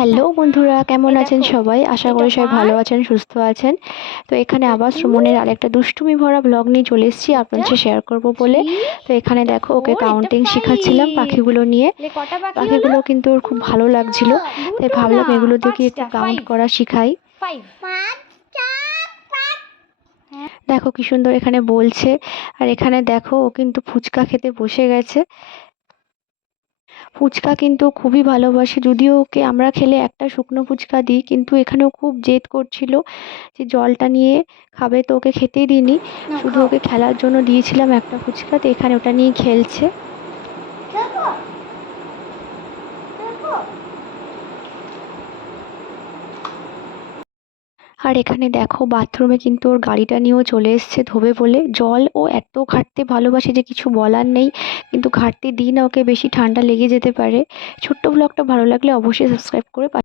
Hello বন্ধুরা কেমন আছেন সবাই? আশা করি সবাই ভালো আছেন সুস্থ আছেন। তো এখানে আবার শ্রমণের আরেকটা দুষ্টুমি ভরা ব্লগ নিয়ে চলে এসেছি আপনার সাথে শেয়ার করব বলে। তো এখানে দেখো ওকে কাউন্টিং শেখাচ্ছিলাম পাখিগুলো নিয়ে। পাখিগুলো কিন্তু ওর খুব ভালো লাগছিল। তাই ভাবলাম এগুলো দেখে একটু কাউন্ট করা শিখাই। দেখো কি সুন্দর এখানে বলছে। আর এখানে দেখো ও কিন্তু ফুচকা খেতে বসে গেছে। ফুচকা কিন্তু খুবই ভালোবাসে। যদিও ওকে আমরা খেলে একটা শুকনো ফুচকা দিই কিন্তু এখানেও খুব জেদ করছিল যে জলটা নিয়ে খাবে তো ওকে খেতেই দিইনি। শুধু ওকে খেলার জন্য দিয়েছিলাম একটা ফুচকা তো এখানে ওটা নিয়ে খেলছে। আর এখানে দেখো বাথরুমে কিন্তু ওর গাড়িটা নিয়েও চলে এসছে ধোবে বলে। জল ও এত ঘাটতে ভালোবাসে যে কিছু বলার নেই। কিন্তু ঘাটতে দিন ওকে বেশি ঠান্ডা লেগে যেতে পারে। ছোট্ট ব্লগটা ভালো লাগলে অবশ্যই সাবস্ক্রাইব করে